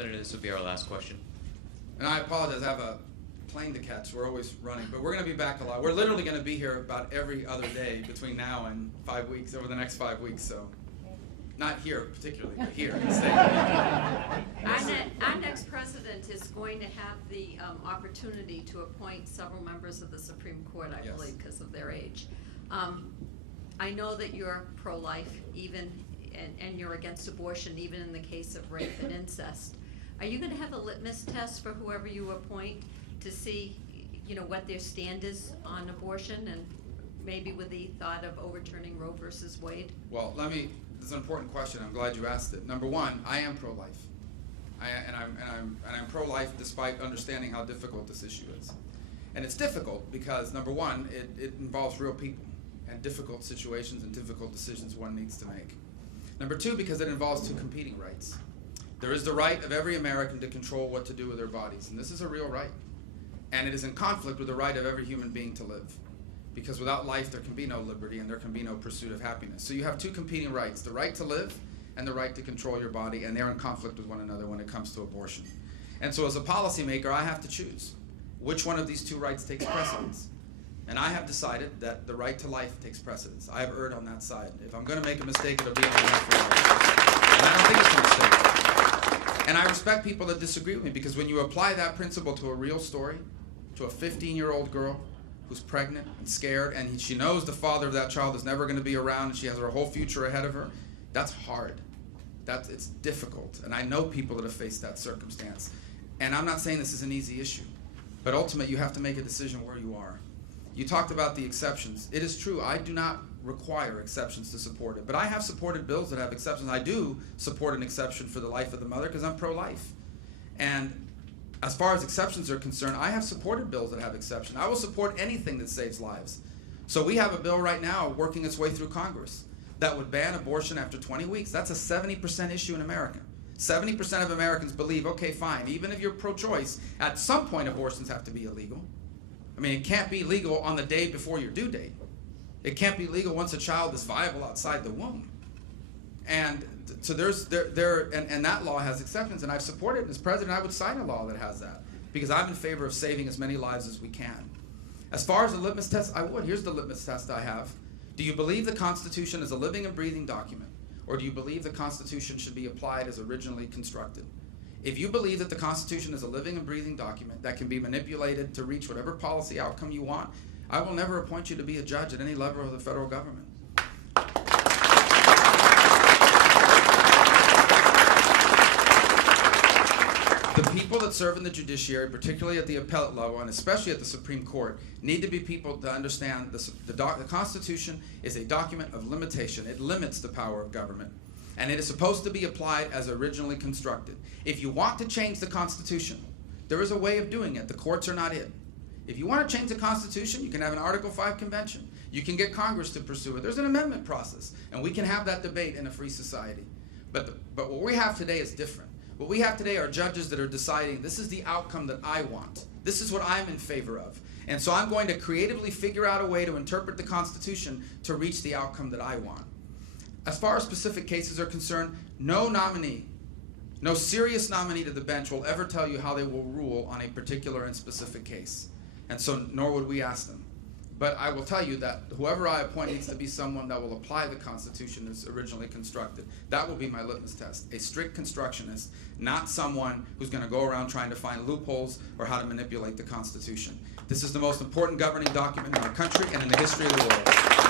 Senator, this will be our last question. And I apologize, I have a plane to catch. We're always running, but we're going to be back a lot. We're literally going to be here about every other day between now and 5 weeks, over the next 5 weeks. So, not here particularly, but here in the state. Our next president is going to have the opportunity to appoint several members of the Supreme Court, I Yes. believe, because of their age. I know that you're pro-life, and you're against abortion, even in the case of rape and incest. Are you going to have a litmus test for whoever you appoint to see, what their stand is on abortion, and maybe with the thought of overturning Roe versus Wade? Well, this is an important question. I'm glad you asked it. Number one, I am pro-life, I'm pro-life despite understanding how difficult this issue is. And it's difficult because, number one, it involves real people and difficult situations and difficult decisions one needs to make. Number two, because it involves two competing rights. There is the right of every American to control what to do with their bodies, and this is a real right. And it is in conflict with the right of every human being to live. Because without life, there can be no liberty and there can be no pursuit of happiness. So you have two competing rights, the right to live and the right to control your body, and they're in conflict with one another when it comes to abortion. And so as a policymaker, I have to choose which one of these two rights takes precedence. And I have decided that the right to life takes precedence. I have erred on that side. If I'm going to make a mistake, it'll be on the right for life. And I don't think it's a mistake. And I respect people that disagree with me, because when you apply that principle to a real story, to a 15-year-old girl who's pregnant and scared, and she knows the father of that child is never going to be around, and she has her whole future ahead of her, that's hard. It's difficult. And I know people that have faced that circumstance. And I'm not saying this is an easy issue, but ultimately you have to make a decision where you are. You talked about the exceptions. It is true, I do not require exceptions to support it, but I have supported bills that have exceptions. I do support an exception for the life of the mother because I'm pro-life. And as far as exceptions are concerned, I have supported bills that have exceptions. I will support anything that saves lives. So we have a bill right now working its way through Congress that would ban abortion after 20 weeks. That's a 70% issue in America. 70% of Americans believe, okay, fine, even if you're pro-choice, at some point abortions have to be illegal. I mean, it can't be legal on the day before your due date. It can't be legal once a child is viable outside the womb. And so and that law has exceptions, and I've supported it. As president, I would sign a law that has that, because I'm in favor of saving as many lives as we can. As far as the litmus test, I would. Here's the litmus test I have. Do you believe the Constitution is a living and breathing document, or do you believe the Constitution should be applied as originally constructed? If you believe that the Constitution is a living and breathing document that can be manipulated to reach whatever policy outcome you want, I will never appoint you to be a judge at any level of the federal government. The people that serve in the judiciary, particularly at the appellate level and especially at the Supreme Court, need to be people to understand the Constitution is a document of limitation. It limits the power of government, and it is supposed to be applied as originally constructed. If you want to change the Constitution, there is a way of doing it. The courts are not it. If you want to change the Constitution, you can have an Article 5 convention. You can get Congress to pursue it. There's an amendment process, and we can have that debate in a free society. But what we have today is different. What we have today are judges that are deciding, this is the outcome that I want. This is what I'm in favor of. And so I'm going to creatively figure out a way to interpret the Constitution to reach the outcome that I want. As far as specific cases are concerned, no nominee, no serious nominee to the bench will ever tell you how they will rule on a particular and specific case. And so nor would we ask them. But I will tell you that whoever I appoint needs to be someone that will apply the Constitution as originally constructed. That will be my litmus test. A strict constructionist, not someone who's going to go around trying to find loopholes or how to manipulate the Constitution. This is the most important governing document in our country and in the history of the world.